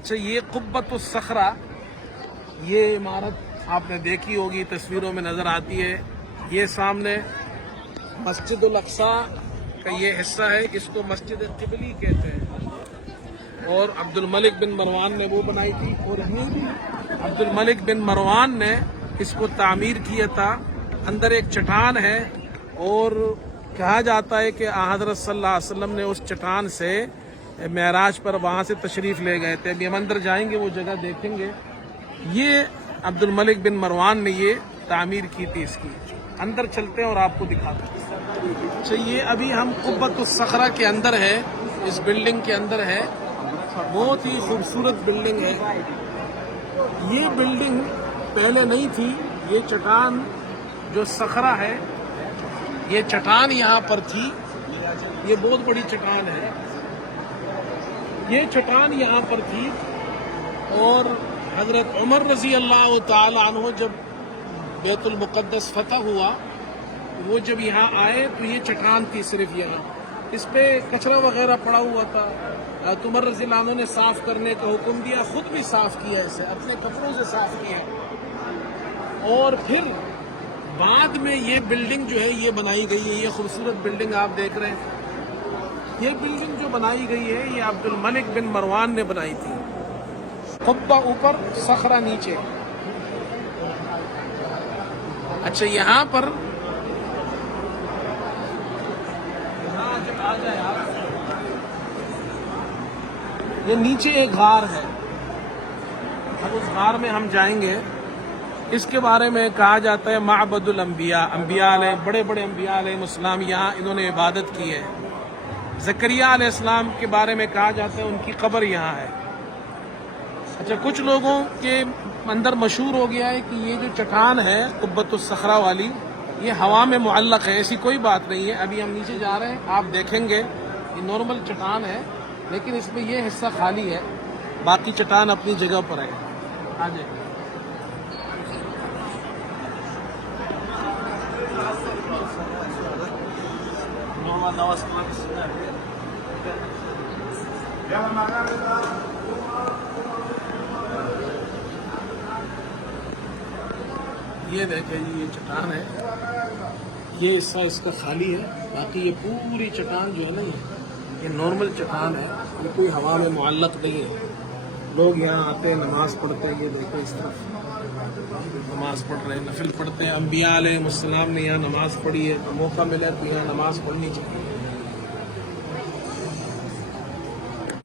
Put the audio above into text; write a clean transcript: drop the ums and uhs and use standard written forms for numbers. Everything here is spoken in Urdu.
اچھا، یہ قبۃ الصخرہ، یہ عمارت آپ نے دیکھی ہوگی، تصویروں میں نظر آتی ہے. یہ سامنے مسجد الاقصی کا یہ حصہ ہے، اس کو مسجد قبلی کہتے ہیں، اور عبد الملک بن مروان نے وہ بنائی تھی، اور یہ عبد الملک بن مروان نے اس کو تعمیر کیا تھا. اندر ایک چٹان ہے، اور کہا جاتا ہے کہ حضرت صلی اللہ علیہ وسلم نے اس چٹان سے معراج پر وہاں سے تشریف لے گئے تھے. ابھی ہم اندر جائیں گے، وہ جگہ دیکھیں گے. یہ عبد الملک بن مروان نے یہ تعمیر کی تھی. اس کی اندر چلتے ہیں اور آپ کو دکھاتے ہیں. اچھا، یہ ابھی ہم قبۃ الصخرہ کے اندر ہے، اس بلڈنگ کے اندر ہے. بہت ہی خوبصورت بلڈنگ ہے. یہ بلڈنگ پہلے نہیں تھی. یہ چٹان جو صخرہ ہے، یہ چٹان یہاں پر تھی. یہ بہت بڑی چٹان ہے. یہ چٹان یہاں پر تھی، اور حضرت عمر رضی اللہ تعالی عنہ جب بیت المقدس فتح ہوا، وہ جب یہاں آئے تو یہ چٹان تھی صرف یہاں. اس پہ کچرا وغیرہ پڑا ہوا تھا. حضرت عمر رضی اللہ عنہ نے صاف کرنے کا حکم دیا، خود بھی صاف کیا، اسے اپنے کپڑوں سے صاف کیا. اور پھر بعد میں یہ بلڈنگ جو ہے یہ بنائی گئی ہے. یہ خوبصورت بلڈنگ آپ دیکھ رہے ہیں. یہ بلڈنگ جو بنائی گئی ہے یہ عبد الملک بن مروان نے بنائی تھی. قبہ اوپر، صخرہ نیچے. اچھا، یہاں پر یہ نیچے ایک غار ہے. اب اس غار میں ہم جائیں گے. اس کے بارے میں کہا جاتا ہے معبد الانبیاء. انبیاء علیہ، بڑے بڑے انبیاء علیہ السلام یہاں انہوں نے عبادت کی ہے. زکریا علیہ السلام کے بارے میں کہا جاتا ہے ان کی قبر یہاں ہے. اچھا، کچھ لوگوں کے اندر مشہور ہو گیا ہے کہ یہ جو چٹان ہے قبۃ الصخرہ والی، یہ ہوا میں معلق ہے. ایسی کوئی بات نہیں ہے. ابھی ہم نیچے جا رہے ہیں، آپ دیکھیں گے یہ نارمل چٹان ہے، لیکن اس میں یہ حصہ خالی ہے، باقی چٹان اپنی جگہ پر ہے. آ جائیں. یہ دیکھیں جی، یہ چٹان ہے. یہ حصہ اس کا خالی ہے، باقی یہ پوری چٹان جو ہے نا یہ نارمل چٹان ہے. یہ کوئی ہوا میں معلق نہیں ہے. لوگ یہاں آتے ہیں، نماز پڑھتے ہیں. یہ دیکھیں اس طرف نماز پڑھ رہے ہیں، نفل پڑھتے ہیں. انبیاء علیہ السلام نے یہاں نماز پڑھی ہے. موقع ملے تو یہاں نماز پڑھنی چاہیے.